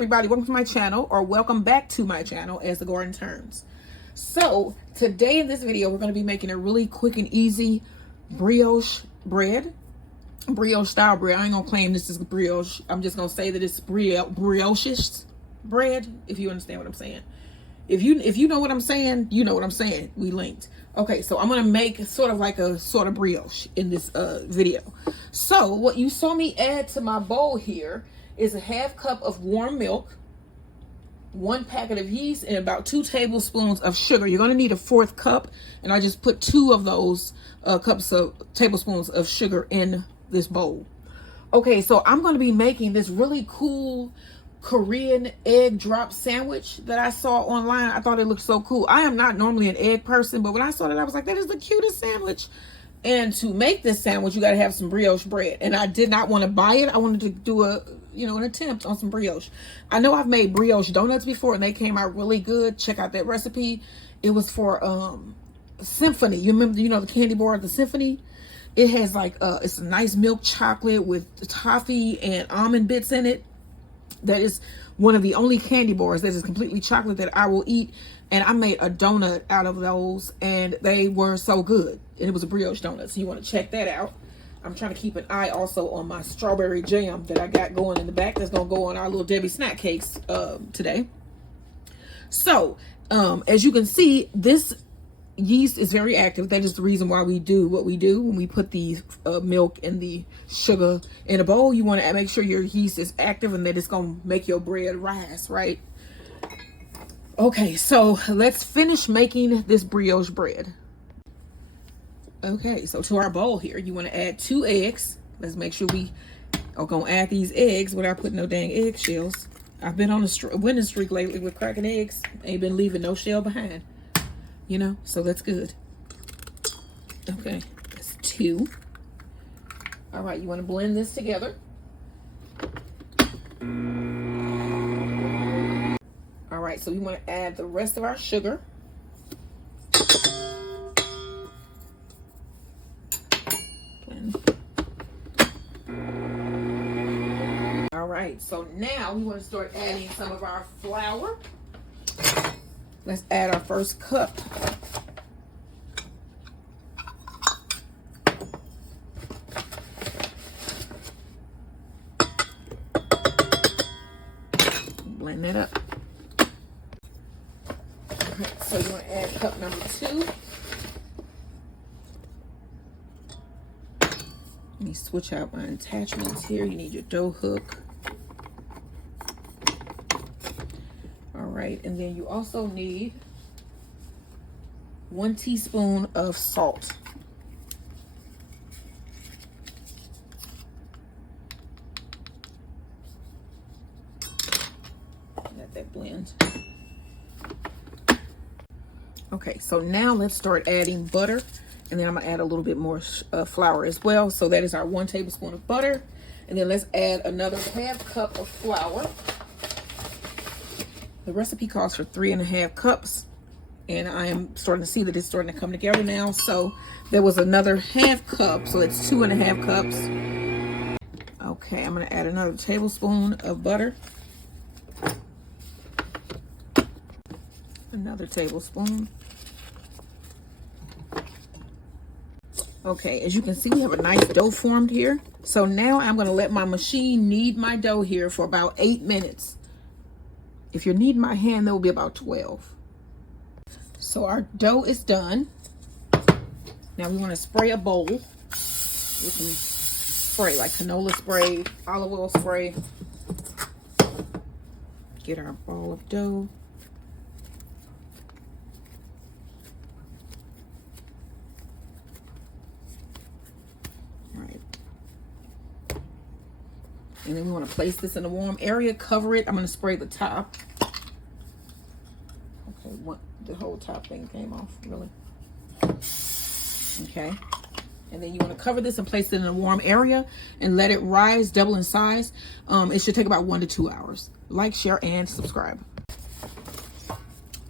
everybody, welcome to my channel, or welcome back to my channel as the garden turns. So today in this video we're going to be making a really quick and easy brioche bread, brioche style bread. I ain't gonna claim this is brioche. I'm just gonna say that it's brioche bread, if you understand what I'm saying. If you know what I'm saying, you know what I'm saying. We linked. Okay, so I'm gonna make sort of like a sort of brioche in this video. So what you saw me add to my bowl here is a half cup of warm milk, 1 packet of yeast, and about 2 tablespoons of sugar. You're gonna need a 4th cup, and I just put 2 of those tablespoons of sugar in this bowl. Okay, so I'm gonna be making this really cool Korean egg drop sandwich that I saw online. I thought it looked so cool. I am not normally an egg person, but when I saw that, I was like, that is the cutest sandwich. And to make this sandwich, you got to have some brioche bread. And I did not want to buy it. I wanted to do an attempt on some brioche. I know I've made brioche donuts before and they came out really good. Check out that recipe. It was for Symphony. You remember, the candy bar, the Symphony? It has like it's a nice milk chocolate with toffee and almond bits in it. That is one of the only candy bars that is completely chocolate that I will eat. And I made a donut out of those and they were so good. And it was a brioche donut, so you want to check that out. I'm trying to keep an eye also on my strawberry jam that I got going in the back. That's going to go on our little Debbie snack cakes today. So as you can see, this yeast is very active. That is the reason why we do what we do. When we put the milk and the sugar in a bowl, you want to make sure your yeast is active and that it's going to make your bread rise, right? Okay, so let's finish making this brioche bread. Okay, so to our bowl here, you want to add 2 eggs. Let's make sure we are going to add these eggs without putting no dang eggshells. I've been on a winning streak lately with cracking eggs. Ain't been leaving no shell behind. So that's good. Okay, that's 2. All right, you want to blend this together. All right, so we want to add the rest of our sugar. Blend. All right, so now we want to start adding some of our flour. Let's add our first cup. Blend that up. Okay, so you want to add cup number 2. Let me switch out my attachments here. You need your dough hook. Right, and then you also need 1 teaspoon of salt. Let that blend. Okay, so now let's start adding butter, and then I'm gonna add a little bit more flour as well. So that is our 1 tablespoon of butter, and then let's add another half cup of flour. The recipe calls for 3.5 cups, and I am starting to see that it's starting to come together now. So there was another half cup, so it's 2.5 cups. Okay, I'm going to add another tablespoon of butter. Another tablespoon. Okay, as you can see, we have a nice dough formed here. So now I'm going to let my machine knead my dough here for about 8 minutes. If you're kneading my hand, that will be about 12. So our dough is done. Now we want to spray a bowl with some spray, like canola spray, olive oil spray. Get our ball of dough. All right. And then we want to place this in a warm area, cover it. I'm going to spray the top. Okay, the whole top thing came off, really. Okay. And then you want to cover this and place it in a warm area and let it rise, double in size. It should take about 1 to 2 hours. Like, share, and subscribe.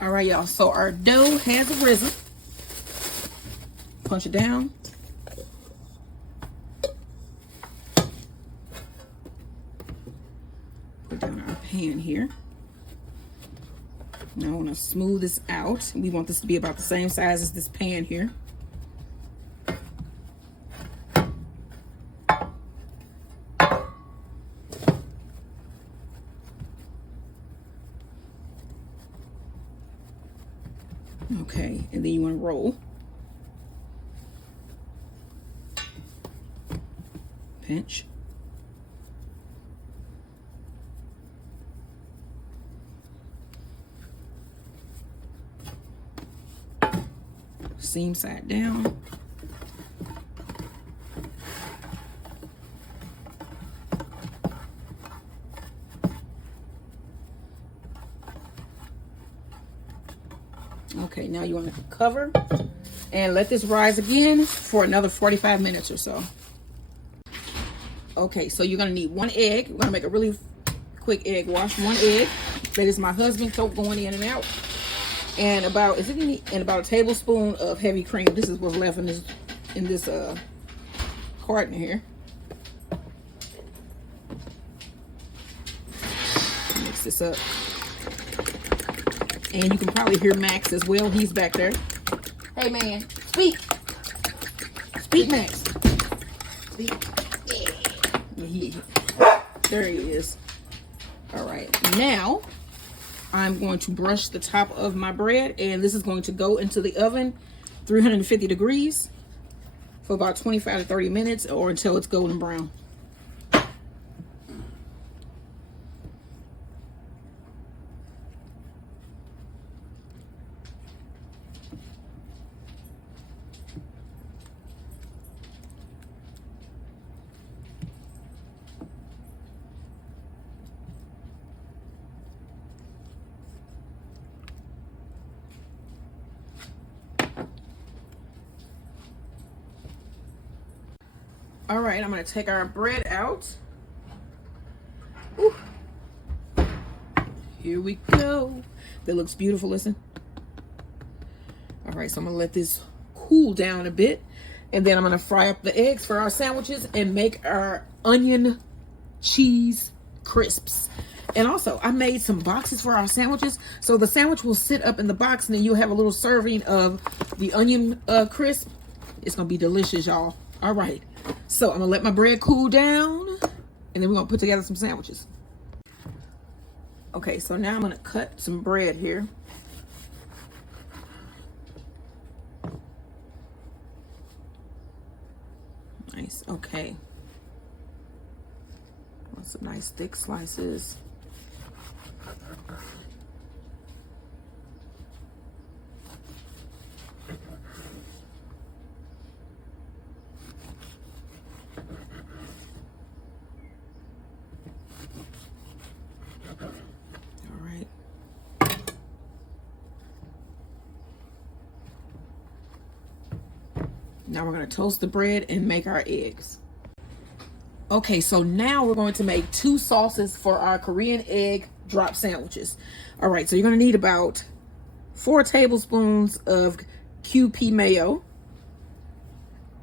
All right, y'all. So our dough has risen. Punch it down. Put down our pan. pan here. Now I want to smooth this out. We want this to be about the same size as this pan here. Okay, and then you want to roll. Pinch. Seam side down. Okay, now you want to cover and let this rise again for another 45 minutes or so. Okay, so you're gonna need 1 egg. We're gonna make a really quick egg wash. 1 egg. That is my husband coat going in and out. And about about a tablespoon of heavy cream. This is what's left in this carton here. Mix this up. And you can probably hear Max as well. He's back there. Hey man, speak. Speak, Max. Speak. Yeah. There he is. All right, now I'm going to brush the top of my bread, and this is going to go into the oven, 350 degrees, for about 25 to 30 minutes or until it's golden brown. All right, I'm gonna take our bread out. Ooh. Here we go. That looks beautiful, listen. All right, so I'm gonna let this cool down a bit, and then I'm gonna fry up the eggs for our sandwiches and make our onion cheese crisps. And also, I made some boxes for our sandwiches, so the sandwich will sit up in the box, and then you'll have a little serving of the onion crisp. It's gonna be delicious, y'all. All right. So I'm gonna let my bread cool down, and then we're gonna put together some sandwiches. Okay, so now I'm gonna cut some bread here. Nice, okay. Want some nice thick slices. Now we're going to toast the bread and make our eggs. Okay, so now we're going to make 2 sauces for our Korean egg drop sandwiches. All right, so you're going to need about 4 tablespoons of Kewpie mayo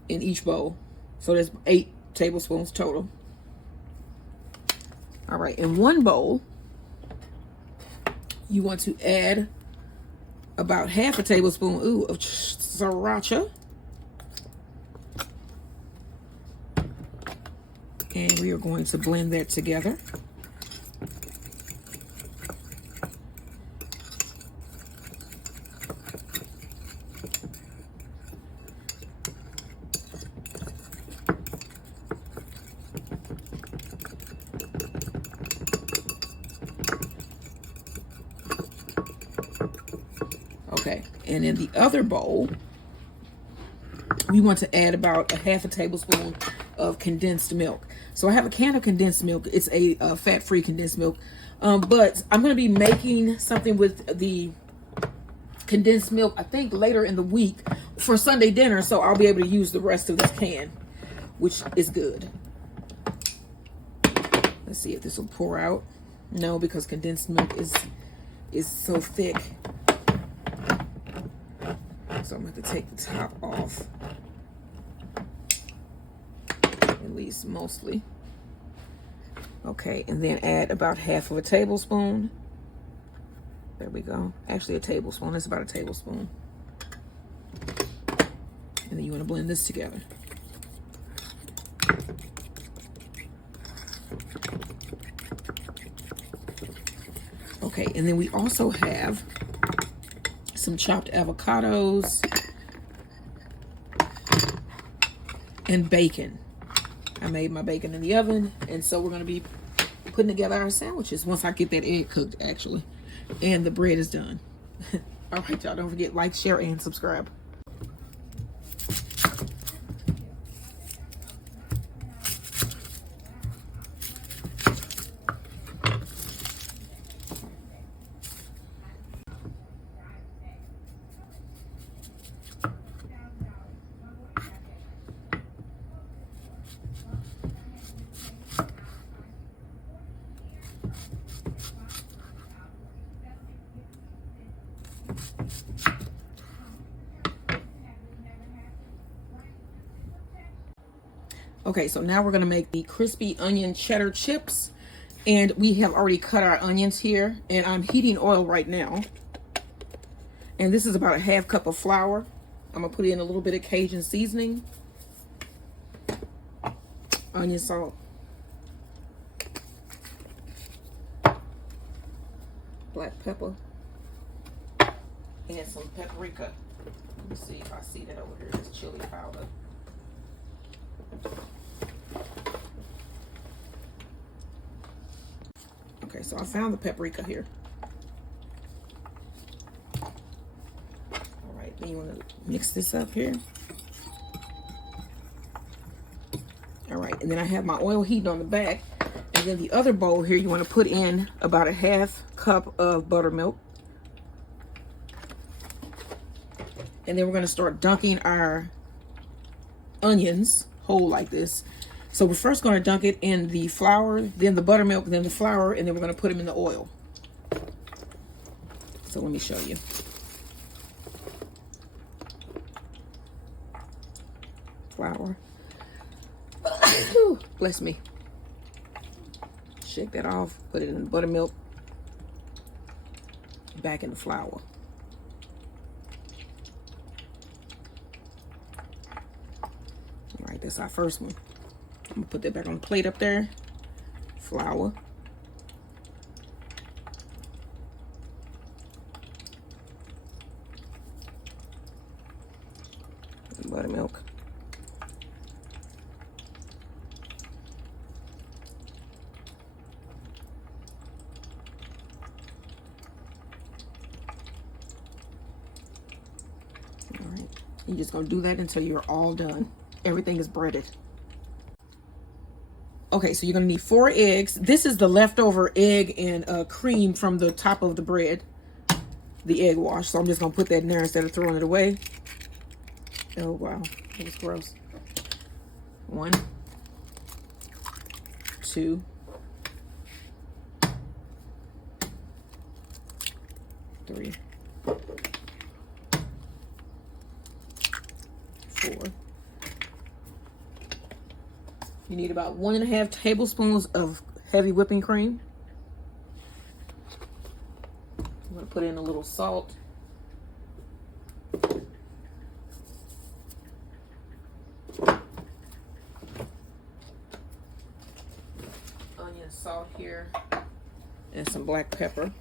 in each bowl. So there's 8 tablespoons total. All right, in one bowl, you want to add about half a tablespoon of Sriracha. And we are going to blend that together. Okay, and in the other bowl, we want to add about a half a tablespoon of condensed milk. So I have a can of condensed milk. It's a fat-free condensed milk. But I'm going to be making something with the condensed milk, I think, later in the week for Sunday dinner. So I'll be able to use the rest of this can, which is good. Let's see if this will pour out. No, because condensed milk is so thick. So I'm going to have to take the top off. At least mostly. Okay. Okay, and then add about half of a tablespoon. There we go. Actually, a tablespoon. That's about a tablespoon. And then you want to blend this together. Okay, and then we also have some chopped avocados and bacon. I made my bacon in the oven, and so we're going to be putting together our sandwiches once I get that egg cooked, actually. And the bread is done. All right, y'all, don't forget, like, share, and subscribe. Okay, so now we're gonna make the crispy onion cheddar chips. And we have already cut our onions here, and I'm heating oil right now. And this is about a half cup of flour. I'm gonna put in a little bit of Cajun seasoning, onion salt, black pepper, and some paprika. Let me see if I see that over here. It's chili powder. Okay, so I found the paprika here. All right, then you want to mix this up here. All right, and then I have my oil heating on the back. And then the other bowl here, you want to put in about a half cup of buttermilk. And then we're going to start dunking our onions whole like this. So we're first going to dunk it in the flour, then the buttermilk, then the flour, and then we're going to put them in the oil. So let me show you. Flour. Bless me. Shake that off, put it in the buttermilk, back in the flour. All right, that's our first one. I'm gonna put that back on the plate up there. Flour. And buttermilk. All right, you're just gonna do that until you're all done. Everything is breaded. Okay, so you're gonna need 4 eggs. This is the leftover egg and cream from the top of the bread, the egg wash. So I'm just gonna put that in there instead of throwing it away. Oh wow, that was gross. 1, 2, 3, 4. You need about 1.5 tablespoons of heavy whipping cream. I'm gonna put in a little salt. Onion, salt here, and some black pepper.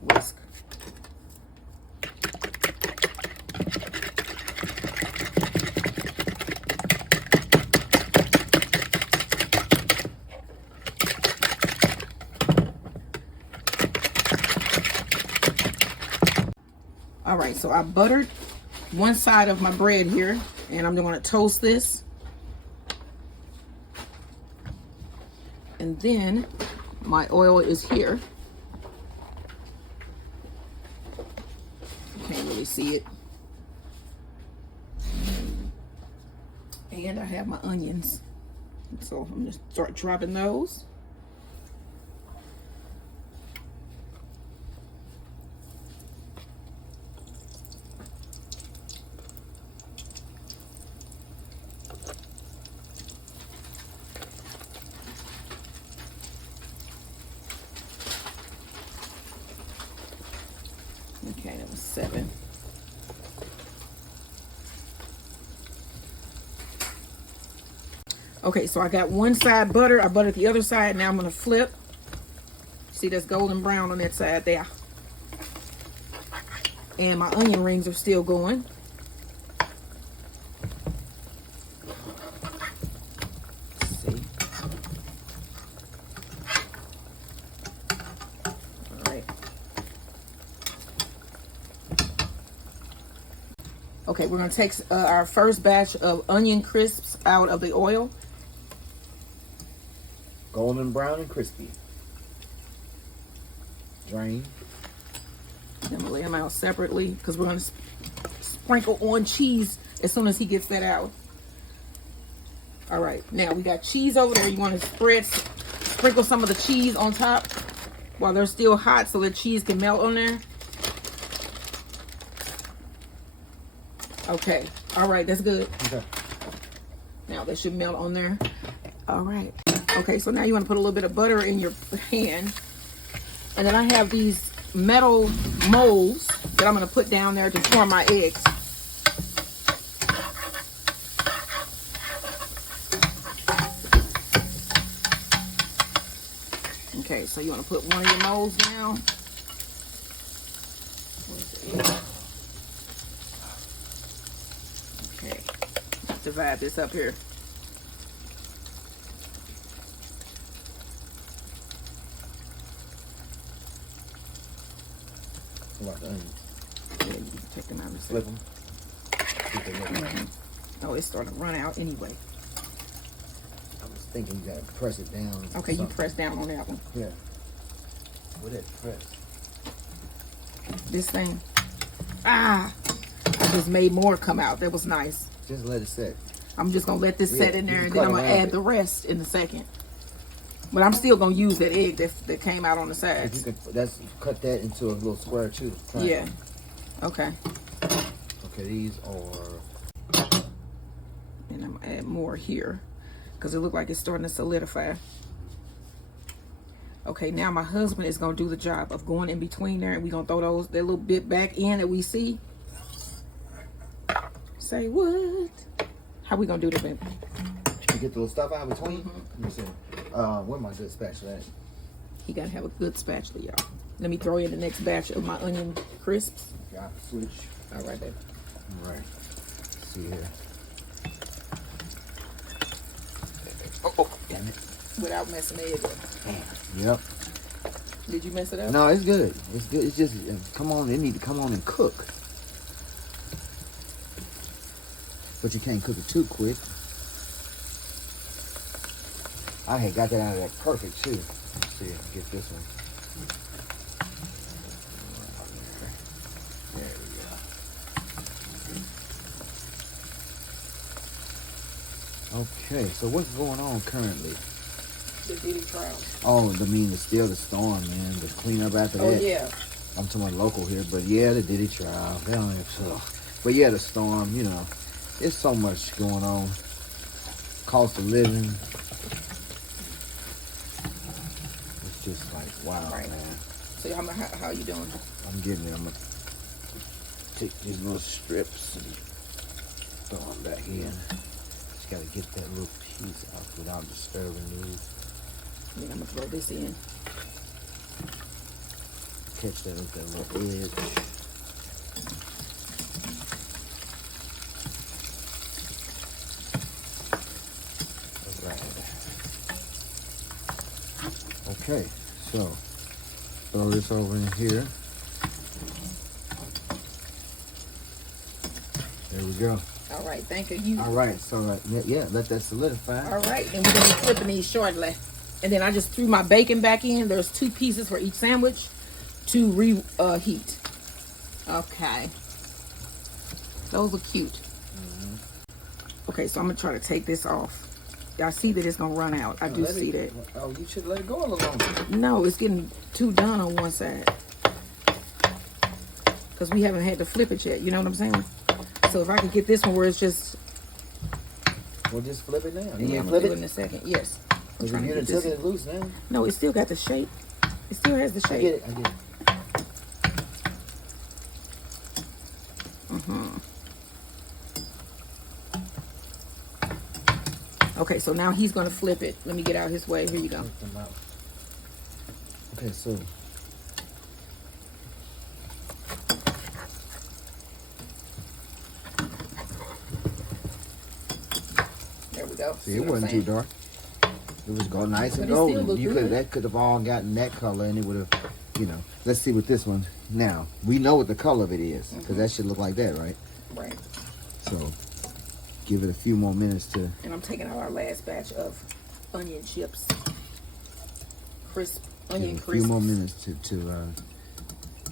Whisk. All right, so I buttered one side of my bread here, and I'm going to toast this. And then my oil is here. You can't really see it. And I have my onions. So I'm going to start dropping those. Okay, that was 7. Okay, so I got one side butter. I buttered the other side. Now I'm going to flip. See, that's golden brown on that side there. And my onion rings are still going. Let's see. All right. Okay, we're going to take our first batch of onion crisps out of the oil. Golden brown and crispy. Drain. Then we'll lay them out separately because we're going to sprinkle on cheese as soon as he gets that out. All right, now we got cheese over there. You want to sprinkle some of the cheese on top while they're still hot so the cheese can melt on there. Okay, all right, that's good. Okay. Now they should melt on there. All right. Okay, so now you want to put a little bit of butter in your pan. And then I have these metal molds that I'm going to put down there to form my eggs. Okay, so you want to put one of your molds down. Where's the egg? Okay, divide this up here. What about the onions? Yeah, you can take them out and Flip them. Oh, it's starting to run out anyway. I was thinking you gotta press it down. Okay, you press down on that one. Yeah. What that press? This thing. Ah! I just made more come out. That was nice. Just let it set. I'm just going to let this set in there, and then I'm going to cut add the rest in a second. But I'm still going to use that egg that came out on the If sides. you can, cut that into a little square too. Yeah. Okay. Okay, these are. And I'm going to add more here because it looks like it's starting to solidify. Okay, now my husband is going to do the job of going in between there, and we're going to throw that little bit back in that we see. Say what? How we going to do this, baby? You get the little stuff out between? Let me see. Where my good spatula at? You got to have a good spatula, y'all. Let me throw in the next batch of my onion crisps. Got switch. All right, baby. All right. Let's see here. Oh, damn it. Without messing the egg up. Yep. Did you mess it up? No, it's good. It's good. It's just, come on, they need to come on and cook. But you can't cook it too quick. I had got that out of that perfect too. Let's see, get this one. There we go. Okay, so what's going on currently? The Diddy trial. Oh, I mean, it's still the storm, man. The cleanup after that. Oh, yeah. I'm talking about local here, but yeah, the Diddy trial. They don't even, but yeah, the storm, you know. There's so much going on. Cost of living. It's just like, wow, Right. man. So how you doing? I'm getting it. I'm going to take these little strips and throw them back in. Just got to get that little piece out without disturbing these. Yeah, I'm going to throw this in. Catch that with that little edge. Okay, so throw this over in here. There we go. All right, thank you. All right, so yeah, let that solidify. All right, and we're going to be flipping these shortly. And then I just threw my bacon back in. There's 2 pieces for each sandwich to reheat. Okay. Those are cute. Okay, so I'm going to try to take this off. Y'all see that it's going to run out. I do see that. Oh, you should let it go a little longer. No, it's getting too done on one side. Because we haven't had to flip it yet. You know what I'm saying? So if I could get this one where it's just... Well, just flip it now. Yeah, I'm going to do it in a second. Yes. Because if you're tilting it loose now. No, it still got the shape. It still has the shape. I get it. Okay, so now he's gonna flip it. Let me get out of his way. Here you go. Flip them out. Okay, so there we go. see, it wasn't too dark. It was going nice and golden. That could have all gotten that color, and it would have, you know. Let's see what this one. Now we know what the color of it is, because that should look like that, right? Right. So give it a few more minutes to. And I'm taking out our last batch of onion chips, crisp onion crisps. A few more minutes to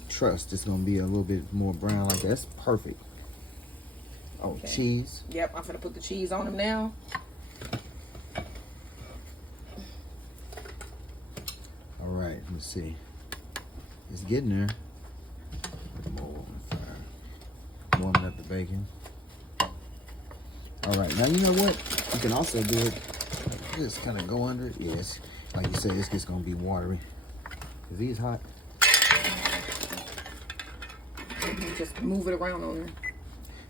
trust. It's gonna be a little bit more brown like that. That's perfect. Oh, okay. Cheese. Yep, I'm gonna put the cheese on them now. All right, let's see. It's getting there. More on the fire. Warming up the bacon. All right, now you know what? You can also do it. Just kind of go under it. Yes, like you said, it's just gonna be watery. Is these hot? Just move it around on there.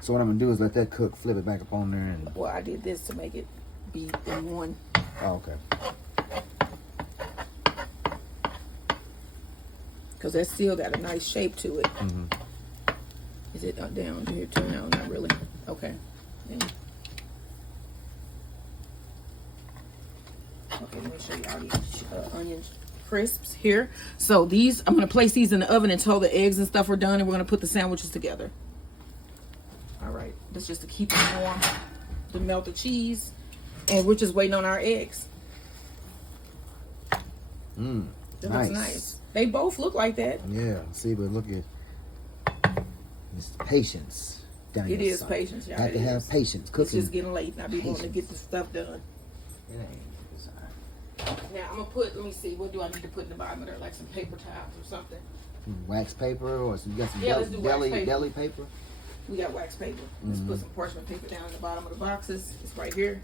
So what I'm gonna do is let that cook, flip it back up on there, and. Well, I did this to make it be in one. Oh, okay. Because that still got a nice shape to it. Is it down here too? No, not really. Okay. Yeah. Okay, let me show you all these onion crisps here. So these, I'm going to place these in the oven until the eggs and stuff are done, and we're going to put the sandwiches together. All right. That's just to keep it warm, to melt the cheese, and we're just waiting on our eggs. It looks nice. They both look like that. Yeah, see, but look at it's patience. It is patience, y'all. Have to have patience. Cooking. It's just getting late, and I be wanting to get the stuff done. It ain't design. Now I'm gonna put. Let me see. What do I need to put in the bottom of there? Like some paper towels or something. Wax paper, or you got some deli paper. We got wax paper. Let's put some parchment paper down in the bottom of the boxes. It's right here.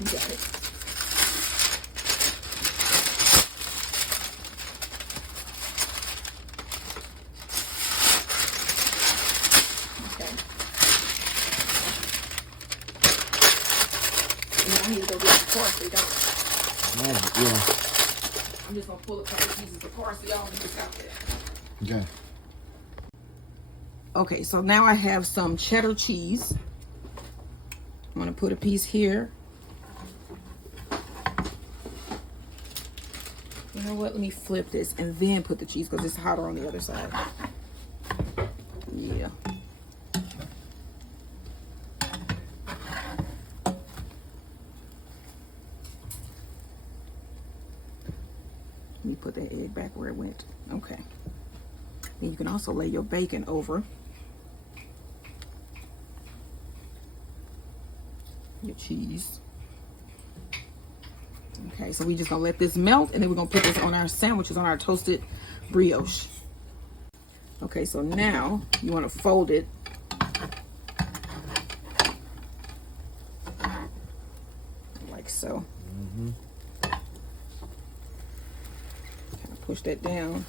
You got it. I need to go get the parsley, don't I? Yeah. I'm just gonna pull a couple pieces of parsley off and just out there. Okay. Okay, so now I have some cheddar cheese. I'm gonna put a piece here. You know what? Let me flip this and then put the cheese because it's hotter on the other side. Yeah. Let me put that egg back where it went. Okay. And you can also lay your bacon over your cheese. Okay, so we just gonna let this melt, and then we're gonna put this on our sandwiches, on our toasted brioche. Okay, so now you want to fold it like so. Push that down.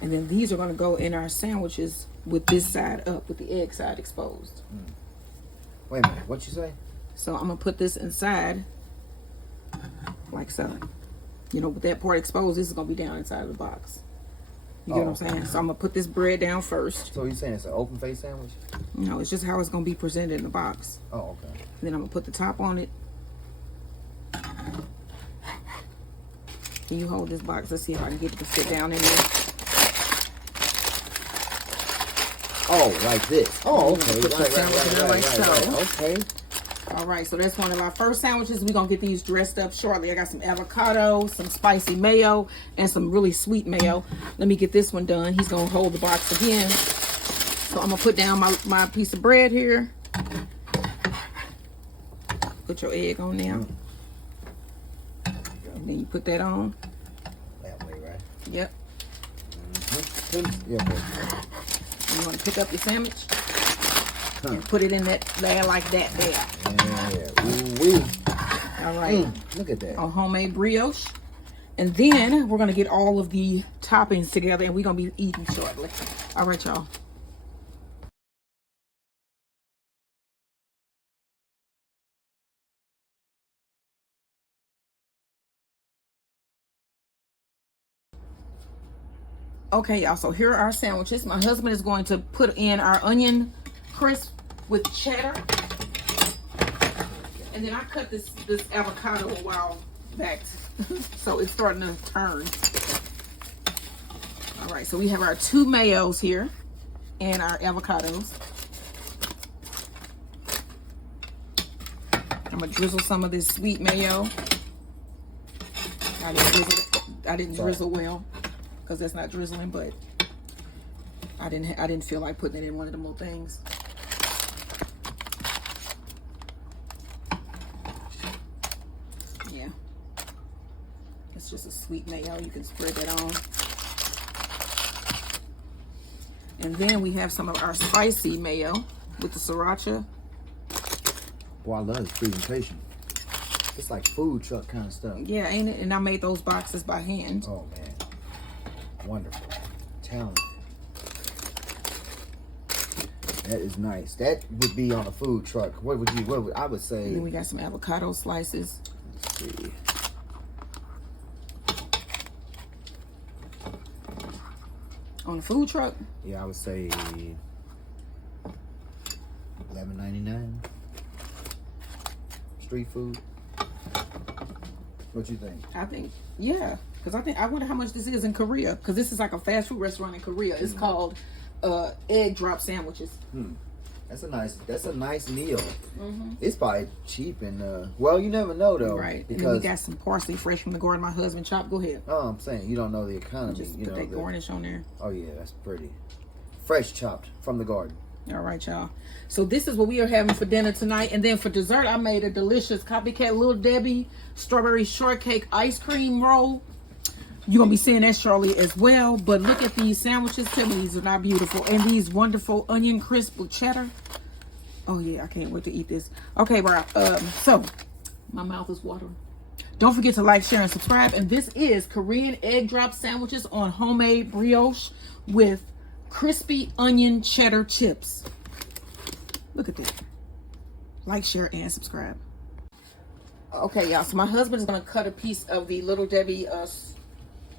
And then these are going to go in our sandwiches with this side up, with the egg side exposed. Wait a minute, what you say? So I'm going to put this inside like so. You know, with that part exposed, this is going to be down inside of the box. You get what I'm saying? So I'm going to put this bread down first. So you're saying it's an open face sandwich? No, it's just how it's going to be presented in the box. Oh, okay. And then I'm going to put the top on it. Can you hold this box? Let's see if I can get it to fit down in there. Oh, like this. Oh, okay. Right. Okay. All right, so that's one of our first sandwiches. We're going to get these dressed up shortly. I got some avocado, some spicy mayo, and some really sweet mayo. Let me get this one done. He's going to hold the box again. So I'm going to put down my piece of bread here. Put your egg on there. And then you put that on. That way, right? Yep. Yeah. You want to pick up your sandwich and put it in that layer like that there. Yeah. All right. Look at that. A homemade brioche. And then we're going to get all of the toppings together, and we're going to be eating shortly. All right, y'all. Okay, y'all, so here are our sandwiches. My husband is going to put in our onion crisp with cheddar. And then I cut this avocado a while back, so it's starting to turn. All right, so we have our 2 mayos here and our avocados. I'm gonna drizzle some of this sweet mayo. I didn't drizzle well because that's not drizzling, but I didn't feel like putting it in one of them little things. Yeah, it's just a sweet mayo. You can spread that on. And then we have some of our spicy mayo with the sriracha. Boy, I love this presentation. It's like food truck kind of stuff. Yeah, ain't it? And I made those boxes by hand. Oh man, wonderful, talent. That is nice. That would be on a food truck. What would I would say? And then we got some avocado slices. Let's see. On the food truck? Yeah, I would say $11.99. Street food. What you think? I think, yeah, because I wonder how much this is in Korea, because this is like a fast food restaurant in Korea. It's called egg drop sandwiches. That's a nice meal. It's probably cheap and well, you never know though, right? Because and then we got some parsley fresh from the garden my husband chopped. Go ahead. Oh, I'm saying you don't know the economy. Just you put know that garnish on there. Oh yeah, that's pretty. Fresh chopped from the garden. All right, y'all. So this is what we are having for dinner tonight, and then for dessert, I made a delicious Copycat Little Debbie strawberry shortcake ice cream roll. You're gonna be seeing that shortly as well. But look at these sandwiches. Tell me these are not beautiful, and these wonderful onion crisp with cheddar. Oh yeah, I can't wait to eat this. Okay, bro. So my mouth is watering. Don't forget to like, share, and subscribe. And this is Korean egg drop sandwiches on homemade brioche with crispy onion cheddar chips. Look at that. Like, share, and subscribe. Okay, y'all. So my husband is gonna cut a piece of the Little Debbie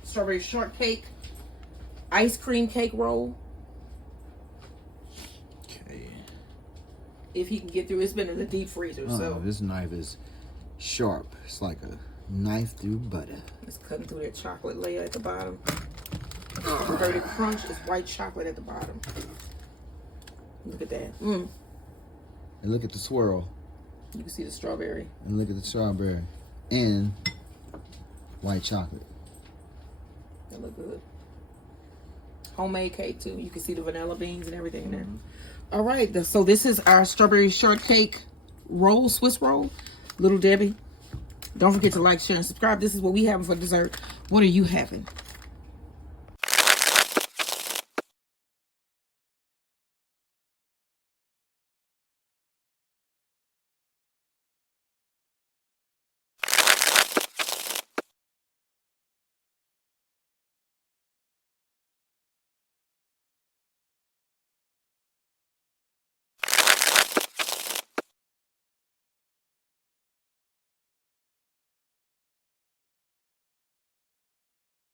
strawberry shortcake ice cream cake roll. If he can get through, it's been in the deep freezer. So this knife is sharp. It's like a knife through butter. It's cutting through that chocolate layer at the bottom. Dirty crunch is white chocolate at the bottom. Look at that. And look at the swirl. You can see the strawberry. And look at the strawberry and white chocolate. That look good. Homemade cake too. You can see the vanilla beans and everything in there. All right, so this is our strawberry shortcake roll, Swiss roll, Little Debbie. Don't forget to like, share, and subscribe. This is what we having for dessert. What are you having?